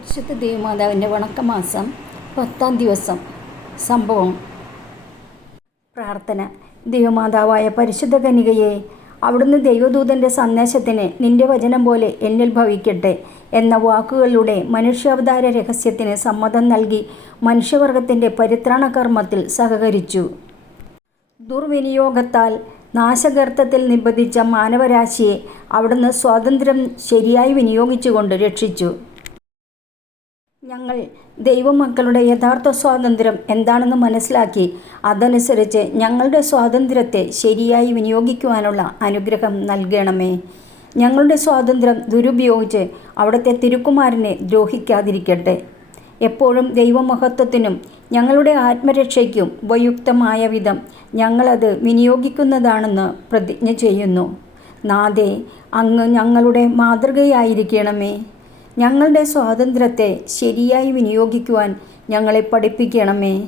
പരിശുദ്ധ ദേവമാതാവിന്റെ വണക്കമാസം പത്താം ദിവസം സംഭവം. പ്രാർത്ഥന. ദേവമാതാവായ പരിശുദ്ധ കനികയെ അവിടുന്ന് ദൈവദൂതന്റെ സന്ദേശത്തിന് നിന്റെ വചനം പോലെ എന്നിൽ ഭവിക്കട്ടെ എന്ന വാക്കുകളിലൂടെ മനുഷ്യാവതാര രഹസ്യത്തിന് സമ്മതം നൽകി മനുഷ്യവർഗത്തിന്റെ പരിത്രാണ കർമ്മത്തിൽ സഹകരിച്ചു. ദുർവിനിയോഗത്താൽ നാശഗർത്തത്തിൽ നിബന്ധിച്ച മാനവരാശിയെ അവിടുന്ന് സ്വാതന്ത്ര്യം ശരിയായി വിനിയോഗിച്ചുകൊണ്ട് രക്ഷിച്ചു. ഞങ്ങൾ ദൈവമക്കളുടെ യഥാർത്ഥ സ്വാതന്ത്ര്യം എന്താണെന്ന് മനസ്സിലാക്കി അതനുസരിച്ച് ഞങ്ങളുടെ സ്വാതന്ത്ര്യത്തെ ശരിയായി വിനിയോഗിക്കുവാനുള്ള അനുഗ്രഹം നൽകണമേ. ഞങ്ങളുടെ സ്വാതന്ത്ര്യം ദുരുപയോഗിച്ച് അവിടുത്തെ തിരുക്കുമാരനെ ദ്രോഹിക്കാതിരിക്കട്ടെ. എപ്പോഴും ദൈവമഹത്വത്തിനും ഞങ്ങളുടെ ആത്മരക്ഷയ്ക്കും ഉപയുക്തമായ വിധം ഞങ്ങളത് വിനിയോഗിക്കുന്നതാണെന്ന് പ്രതിജ്ഞ ചെയ്യുന്നു. നാദേ അങ്ങ് ഞങ്ങളുടെ മാതൃകയായിരിക്കണമേ. ഞങ്ങളുടെ സ്വാതന്ത്ര്യത്തെ ശരിയായി വിനിയോഗിക്കുവാൻ ഞങ്ങളെ പഠിപ്പിക്കണമേ.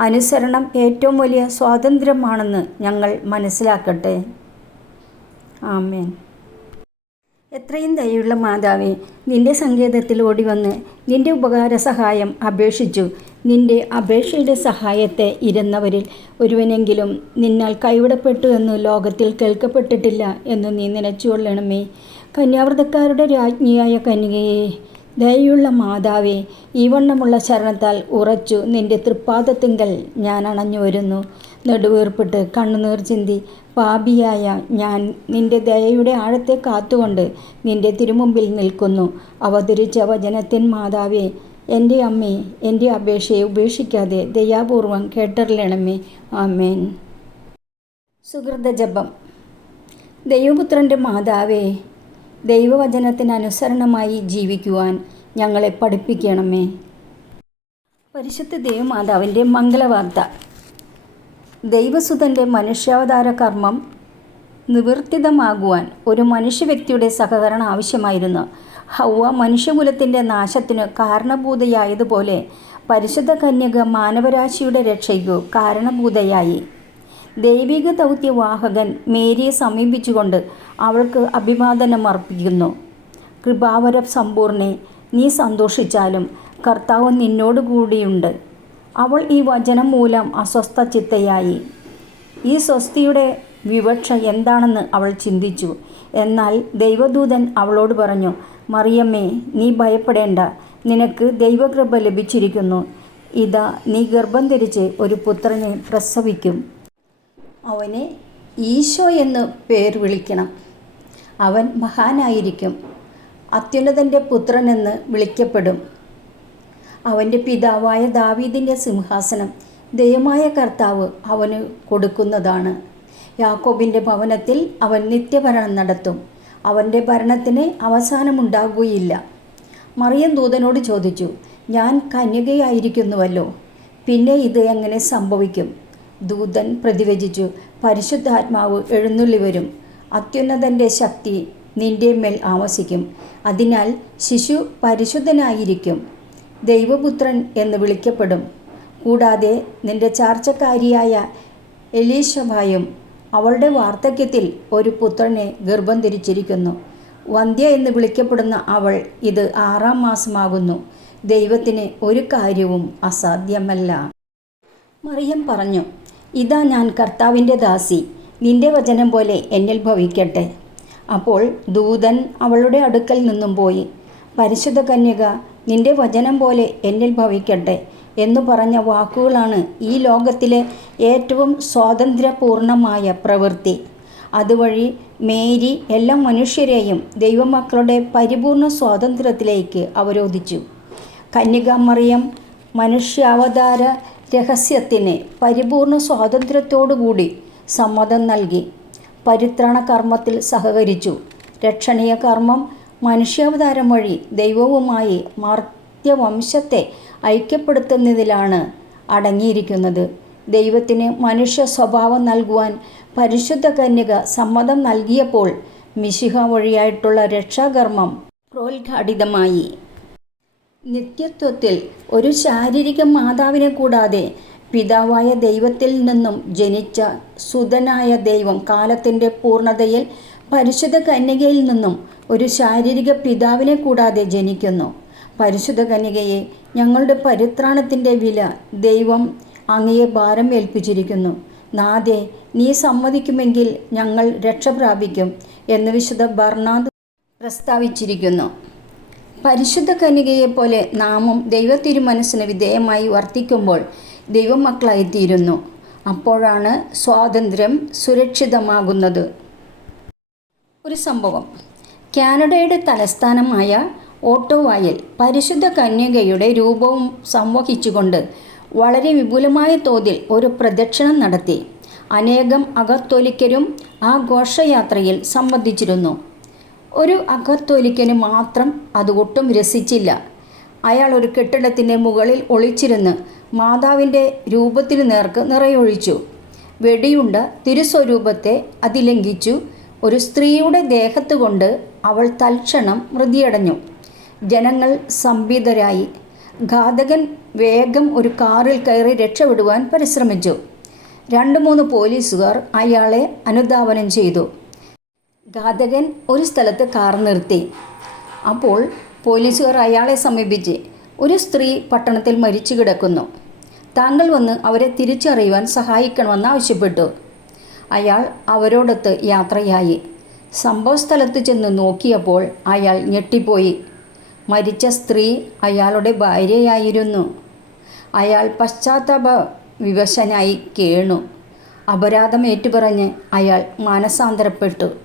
അനുസരണം ഏറ്റവും വലിയ സ്വാതന്ത്ര്യമാണെന്ന് ഞങ്ങൾ മനസ്സിലാക്കട്ടെ. ആമേൻ. എത്രയും ദയുള്ള മാതാവേ നിന്റെ സങ്കേതത്തിൽ ഓടി വന്ന് നിന്റെ ഉപകാര സഹായം അപേക്ഷിച്ചു. നിന്റെ അപേക്ഷയുടെ സഹായത്തെ ഇരുന്നവരിൽ ഒരുവനെങ്കിലും നിന്നാൽ കൈവിടപ്പെട്ടു എന്ന് ലോകത്തിൽ കേൾക്കപ്പെട്ടിട്ടില്ല എന്ന് നീ നനച്ചുകൊള്ളണമേ. കന്യാവ്രതക്കാരുടെ രാജ്ഞിയായ കന്യകയെ ദയുള്ള മാതാവേ ഈ വണ്ണമുള്ള ശരണത്താൽ ഉറച്ചു നിന്റെ തൃപ്പാദത്തിങ്കൽ ഞാൻ അണഞ്ഞു വരുന്നു. നെടുവീർപ്പിട്ട് കണ്ണുനീർ ചിന്തി പാപിയായ ഞാൻ നിന്റെ ദയയുടെ ആഴത്തെ കാത്തുകൊണ്ട് നിന്റെ തിരുമുമ്പിൽ നിൽക്കുന്നു. അവതരിച്ച വചനത്തിൻ മാതാവേ എന്റെ അമ്മേ എന്റെ അപേക്ഷയെ ഉപേക്ഷിക്കാതെ ദയാപൂർവം കേട്ടറിയണമേ. ആമേൻ. സുഹൃത ജപം ദൈവപുത്രന്റെ മാതാവേ ദൈവവചനത്തിന് അനുസരണമായി ജീവിക്കുവാൻ ഞങ്ങളെ പഠിപ്പിക്കണമേ. പരിശുദ്ധ ദൈവമാതാവിന്റെ മംഗളവാർത്ത. ദൈവസുതന്റെ മനുഷ്യാവതാര കർമ്മം നിവർത്തിതമാകുവാൻ ഒരു മനുഷ്യ വ്യക്തിയുടെ സഹകരണം ആവശ്യമായിരുന്നു. ഹൗവ മനുഷ്യകുലത്തിന്റെ നാശത്തിന് കാരണഭൂതയായതുപോലെ പരിശുദ്ധ കന്യക മാനവരാശിയുടെ രക്ഷയ്ക്കു കാരണഭൂതയായി. ദൈവിക ദൗത്യവാഹകൻ മേരിയെ സമീപിച്ചുകൊണ്ട് അവൾക്ക് അഭിവാദനം അർപ്പിക്കുന്നു കൃപാവര സമ്പൂർണെ നീ സന്തോഷിച്ചാലും കർത്താവ് നിന്നോട് കൂടിയുണ്ട് അവൾ ഈ വചനം മൂലം അസ്വസ്ഥ ചിത്തയായി ഈ സ്വസ്തിയുടെ വിവക്ഷ എന്താണെന്ന് അവൾ ചിന്തിച്ചു. എന്നാൽ ദൈവദൂതൻ അവളോട് പറഞ്ഞു മറിയമ്മേ നീ ഭയപ്പെടേണ്ട. നിനക്ക് ദൈവകൃപ ലഭിച്ചിരിക്കുന്നു. ഇതാ നീ ഗർഭം ധരിച്ച് ഒരു പുത്രനെ പ്രസവിക്കും. അവനെ ഈശോ എന്ന് പേർ വിളിക്കണം. അവൻ മഹാനായിരിക്കും. അത്യുന്നതന്റെ പുത്രനെന്ന് വിളിക്കപ്പെടും. അവന്റെ പിതാവായ ദാവീദിന്റെ സിംഹാസനം ദയമായ കർത്താവ് അവന് കൊടുക്കുന്നതാണ്. യാക്കോബിന്റെ ഭവനത്തിൽ അവൻ നിത്യഭരണം നടത്തും. അവന്റെ ഭരണത്തിന് അവസാനമുണ്ടാകുകയില്ല. മറിയം ദൂതനോട് ചോദിച്ചു ഞാൻ കന്യകയായിരിക്കുന്നുവല്ലോ. പിന്നെ ഇത് എങ്ങനെ സംഭവിക്കും? ദൂതൻ പ്രതിവചിച്ചു പരിശുദ്ധാത്മാവ് എഴുന്നള്ളി വരും. അത്യുന്നതന്റെ ശക്തി നിന്റെ മേൽ ആവസിക്കും. അതിനാൽ ശിശു പരിശുദ്ധനായിരിക്കും. ദൈവപുത്രൻ എന്ന് വിളിക്കപ്പെടും. കൂടാതെ നിന്റെ ചാർച്ചക്കാരിയായ എലീശഭായും അവളുടെ വാർദ്ധക്യത്തിൽ ഒരു പുത്രനെ ഗർഭം ധരിച്ചിരിക്കുന്നു വന്ധ്യ എന്ന് വിളിക്കപ്പെടുന്ന അവൾ ഇത് ആറാം മാസമാകുന്നു. ദൈവത്തിന് ഒരു കാര്യവും അസാധ്യമല്ല. മറിയം പറഞ്ഞു ഇതാ ഞാൻ കർത്താവിന്റെ ദാസി. നിന്റെ വചനം പോലെ എന്നിൽ ഭവിക്കട്ടെ. അപ്പോൾ ദൂതൻ അവളുടെ അടുക്കൽ നിന്നും പോയി പരിശുദ്ധ കന്യക നിന്റെ വചനം പോലെ എന്നിൽ ഭവിക്കട്ടെ എന്നു പറഞ്ഞ വാക്കുകളാണ് ഈ ലോകത്തിലെ ഏറ്റവും സ്വാതന്ത്ര്യപൂർണമായ പ്രവൃത്തി. അതുവഴി മേരി എല്ലാ മനുഷ്യരെയും ദൈവമക്കളുടെ പരിപൂർണ സ്വാതന്ത്ര്യത്തിലേക്ക് അവരോധിച്ചു. കന്യകാമറിയം മനുഷ്യാവതാര രഹസ്യത്തിന് പരിപൂർണ സ്വാതന്ത്ര്യത്തോടുകൂടി സമ്മതം നൽകി. പരിത്രണ കർമ്മത്തിൽ സഹകരിച്ചു. രക്ഷണീയ കർമ്മം മനുഷ്യാവതാരം വഴി ദൈവവുമായി മർത്യവംശത്തെ ഐക്യപ്പെടുത്തുന്നതിലാണ് അടങ്ങിയിരിക്കുന്നത്. ദൈവത്തിന് മനുഷ്യ സ്വഭാവം നൽകുവാൻ പരിശുദ്ധ കന്യക സമ്മതം നൽകിയപ്പോൾ മിശിഹ വഴിയായിട്ടുള്ള രക്ഷാകർമ്മം പ്രോത്ഘാടിതമായി. നിത്യത്വത്തിൽ ഒരു ശാരീരിക മാതാവിനെ കൂടാതെ പിതാവായ ദൈവത്തിൽ നിന്നും ജനിച്ച സുതനായ ദൈവം കാലത്തിന്റെ പൂർണതയിൽ പരിശുദ്ധ കന്യകയിൽ നിന്നും ഒരു ശാരീരിക പിതാവിനെ കൂടാതെ ജനിക്കുന്നു. പരിശുദ്ധ കന്യകയെ ഞങ്ങളുടെ പരിത്രാണത്തിന്റെ വില ദൈവം അങ്ങയെ ഭാരം ഏൽപ്പിച്ചിരിക്കുന്നു. നാദേ നീ സമ്മതിക്കുമെങ്കിൽ ഞങ്ങൾ രക്ഷ പ്രാപിക്കും എന്ന് വിശുദ്ധ ബർണാദ് പ്രസ്താവിച്ചിരിക്കുന്നു. പരിശുദ്ധ കന്യകയെപ്പോലെ നാമും ദൈവത്തിരുമനസ്സിന് വിധേയമായി വർത്തിക്കുമ്പോൾ ദൈവമക്കളായിത്തീരുന്നു. അപ്പോഴാണ് സ്വാതന്ത്ര്യം സുരക്ഷിതമാകുന്നത്. ഒരു സംഭവം. കാനഡയുടെ തലസ്ഥാനമായ ഓട്ടോവായിൽ പരിശുദ്ധ കന്യകയുടെ രൂപവും സംവഹിച്ചുകൊണ്ട് വളരെ വിപുലമായ തോതിൽ ഒരു പ്രദക്ഷിണം നടത്തി. അനേകം അകത്തോലിക്കരും ആ ഘോഷയാത്രയിൽ സംബന്ധിച്ചിരുന്നു. ഒരു അകത്തൊലിക്കന് മാത്രം അത് ഒട്ടും രസിച്ചില്ല. അയാൾ ഒരു കെട്ടിടത്തിന്റെ മുകളിൽ ഒളിച്ചിരുന്ന് മാതാവിന്റെ രൂപത്തിനു നേർക്ക് നിറയൊഴിച്ചു. വെടിയുണ്ട തിരുസ്വരൂപത്തെ അതിലംഘിച്ചു. ഒരു സ്ത്രീയുടെ ദേഹത്ത് കൊണ്ട് അവൾ തൽക്ഷണം മൃതിയടഞ്ഞു. ജനങ്ങൾ സംഭിതരായി. ഘാതകൻ വേഗം ഒരു കാറിൽ കയറി രക്ഷപ്പെടുവാൻ പരിശ്രമിച്ചു. രണ്ട് മൂന്ന് പോലീസുകാർ അയാളെ അനുധാവനം ചെയ്തു. ഘാതകൻ ഒരു സ്ഥലത്ത് കാർ നിർത്തി. അപ്പോൾ പോലീസുകാർ അയാളെ സമീപിച്ച് ഒരു സ്ത്രീ പട്ടണത്തിൽ മരിച്ചു കിടക്കുന്നു. താങ്കൾ വന്ന് അവരെ തിരിച്ചറിയുവാൻ സഹായിക്കണമെന്ന് ആവശ്യപ്പെട്ടു. അയാൾ അവരോടൊത്ത് യാത്രയായി. സംഭവസ്ഥലത്ത് ചെന്ന് നോക്കിയപ്പോൾ അയാൾ ഞെട്ടിപ്പോയി. മരിച്ച സ്ത്രീ അയാളുടെ ഭാര്യയായിരുന്നു. അയാൾ പശ്ചാത്താപ വിവശനായി കേണു. അപരാധം ഏറ്റുപറഞ്ഞ് അയാൾ മാനസാന്തരപ്പെട്ടു.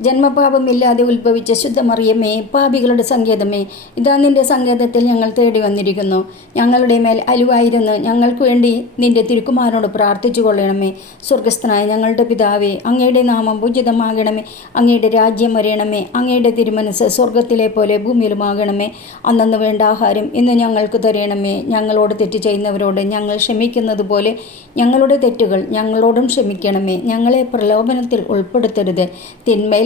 ജന്മപാപമില്ലാതെ ഉത്ഭവിച്ച ശുദ്ധമറിയമേ പാപികളുടെ സങ്കേതമേ ഇതാ നിന്റെ സങ്കേതത്തിൽ ഞങ്ങൾ തേടി വന്നിരിക്കുന്നു. ഞങ്ങളുടെ മേൽ അലുവായിരുന്നു. ഞങ്ങൾക്ക് വേണ്ടി നിന്റെ തിരുക്കുമാരനോട് പ്രാർത്ഥിച്ചു കൊള്ളണമേ. സ്വർഗസ്ഥനായ ഞങ്ങളുടെ പിതാവേ അങ്ങയുടെ നാമം പൂജിതമാകണമേ അങ്ങയുടെ രാജ്യം വരയണമേ അങ്ങയുടെ തിരുമനസ് സ്വർഗത്തിലെ പോലെ ഭൂമിയിലുമാകണമേ. അന്നന്ന് വേണ്ട ആഹാരം ഇന്ന് ഞങ്ങൾക്ക് തരയണമേ ഞങ്ങളോട് തെറ്റ് ചെയ്യുന്നവരോട് ഞങ്ങൾ ക്ഷമിക്കുന്നത് പോലെ ഞങ്ങളുടെ തെറ്റുകൾ ഞങ്ങളോടും ക്ഷമിക്കണമേ. ഞങ്ങളെ പ്രലോഭനത്തിൽ ഉൾപ്പെടുത്തരുത്. തിന്മയിൽ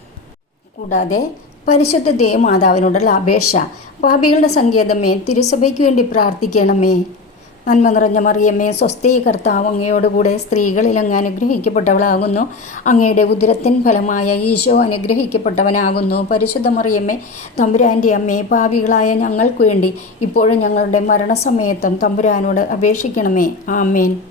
കൂടാതെ പരിശുദ്ധ ദേവമാതാവിനോടുള്ള അപേക്ഷ പാപികളുടെ സങ്കേതമേ തിരുസഭയ്ക്ക് വേണ്ടി പ്രാർത്ഥിക്കണമേ. നന്മ നിറഞ്ഞ മറിയമ്മേ സ്വസ്ഥീ കർത്താവ് അങ്ങയോടുകൂടെ സ്ത്രീകളിൽ അങ്ങ് അനുഗ്രഹിക്കപ്പെട്ടവളാകുന്നു. അങ്ങയുടെ ഉദരത്തിൻ ഫലമായ ഈശോ അനുഗ്രഹിക്കപ്പെട്ടവനാകുന്നു. പരിശുദ്ധ മറിയമ്മേ തമ്പുരാന്റെ അമ്മയെ പാപികളായ ഞങ്ങൾക്ക് വേണ്ടി ഇപ്പോഴും ഞങ്ങളുടെ മരണസമയത്തും തമ്പുരാനോട് അപേക്ഷിക്കണമേ. ആമേൻ.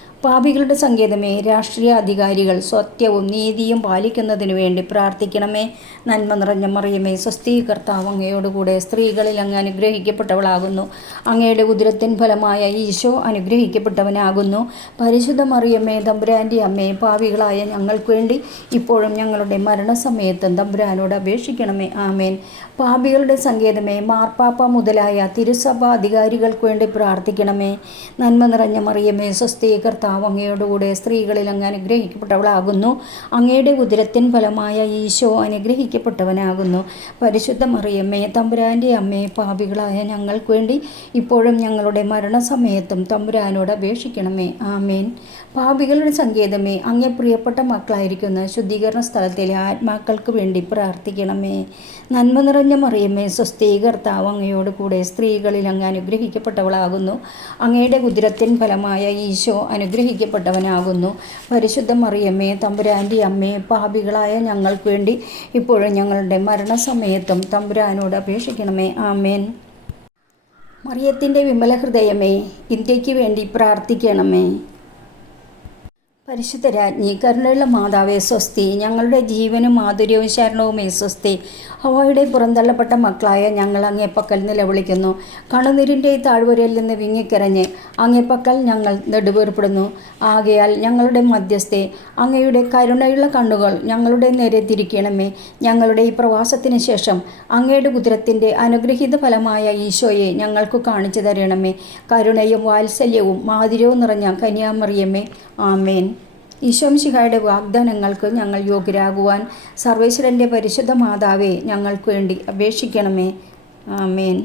പാപികളുടെ സങ്കേതമേ രാഷ്ട്രീയ അധികാരികൾ സത്യവും നീതിയും പാലിക്കുന്നതിനു വേണ്ടി പ്രാർത്ഥിക്കണമേ. നന്മ നിറഞ്ഞ മറിയമേ സ്വസ്തി കർത്താവ് അങ്ങയോടുകൂടെ സ്ത്രീകളിൽ അങ്ങ് അനുഗ്രഹിക്കപ്പെട്ടവളാകുന്നു. അങ്ങയുടെ ഉദരത്തിൻ ഫലമായ ഈശോ അനുഗ്രഹിക്കപ്പെട്ടവനാകുന്നു. പരിശുദ്ധ മറിയമ്മേ തമ്പുരാന്റെ അമ്മേ പാവികളായ ഞങ്ങൾക്ക് വേണ്ടി ഇപ്പോഴും ഞങ്ങളുടെ മരണസമയത്തും തമ്പുരാനോട് അപേക്ഷിക്കണമേ. ആമേൻ. പാപികളുടെ സങ്കേതമേ മാർപ്പാപ്പ മുതലായ തിരുസഭ അധികാരികൾക്ക് വേണ്ടി പ്രാർത്ഥിക്കണമേ. നന്മ നിറഞ്ഞ മറിയമേ സ്വസ്തി കർത്താവ് അങ്ങയോടുകൂടെ സ്ത്രീകളിൽ അങ്ങ് അനുഗ്രഹിക്കപ്പെട്ടവളാകുന്നു. അങ്ങയുടെ ഉദരത്തിൻ ഫലമായ ഈശോ അനുഗ്രഹിക്കപ്പെട്ടവനാകുന്നു. പരിശുദ്ധ മറിയമ്മേ തമ്പുരാന്റെ അമ്മയെ പാപികളായ ഞങ്ങൾക്ക് വേണ്ടി ഇപ്പോഴും ഞങ്ങളുടെ മരണസമയത്തും തമ്പുരാനോട് അപേക്ഷിക്കണമേ. ആമേൻ. പാപികളുടെ സങ്കേതമേ അങ്ങേ പ്രിയപ്പെട്ട മക്കളായിരിക്കുന്ന ശുദ്ധീകരണ സ്ഥലത്തിലെ ആത്മാക്കൾക്ക് വേണ്ടി പ്രാർത്ഥിക്കണമേ. നന്മ നിറഞ്ഞ മറിയമ്മേ സ്വസ്ഥീകർത്താവ് അങ്ങയോട് കൂടെ സ്ത്രീകളിൽ അങ്ങ് അനുഗ്രഹിക്കപ്പെട്ടവളാകുന്നു. അങ്ങയുടെ ഉദരത്തിൻ ഫലമായ ഈശോ അനുഗ്രഹിക്കപ്പെട്ടവനാകുന്നു. പരിശുദ്ധ മറിയമ്മേ തമ്പുരാന്റെ അമ്മയെ പാപികളായ ഞങ്ങൾക്ക് വേണ്ടി ഇപ്പോഴും ഞങ്ങളുടെ മരണസമയത്തും തമ്പുരാനോട് അപേക്ഷിക്കണമേ. ആമേൻ. മറിയത്തിന്റെ വിമല ഹൃദയമേ ഇന്ത്യയ്ക്ക് വേണ്ടി പ്രാർത്ഥിക്കണമേ. പരിശുദ്ധ രാജ്ഞി കരുണയുള്ള മാതാവേ സ്വസ്തി. ഞങ്ങളുടെ ജീവനും മാധുര്യവും ശരണവുമേ സ്വസ്തി. ഹവായുടെ പുറന്തള്ളപ്പെട്ട മക്കളായ ഞങ്ങൾ അങ്ങേപ്പക്കൽ നിലവിളിക്കുന്നു. കണുനീരിന്റെ താഴ്വരയിൽ നിന്ന് വിങ്ങിക്കിറഞ്ഞ് അങ്ങേപ്പക്കൽ ഞങ്ങൾ നെടുവേർപ്പെടുന്നു. ആകയാൽ ഞങ്ങളുടെ മധ്യസ്ഥെ അങ്ങയുടെ കരുണയുള്ള കണ്ണുകൾ ഞങ്ങളുടെ നേരെ തിരിക്കണമേ. ഞങ്ങളുടെ ഈ പ്രവാസത്തിന് ശേഷം അങ്ങയുടെ കുതിരത്തിന്റെ അനുഗ്രഹീത ഫലമായ ഈശോയെ ഞങ്ങൾക്ക് കാണിച്ചു തരണമേ. കരുണയും വാത്സല്യവും മാധുര്യവും നിറഞ്ഞ കന്യാമറിയമ്മേ ആമേൻ. ഈശോംശിഹായുടെ വാഗ്ദാനങ്ങൾക്ക് ഞങ്ങൾ യോഗ്യരാകുവാൻ സർവേശ്വരന്റെ പരിശുദ്ധ മാതാവേ ഞങ്ങൾക്ക് വേണ്ടി അപേക്ഷിക്കണമേ. ആമേൻ.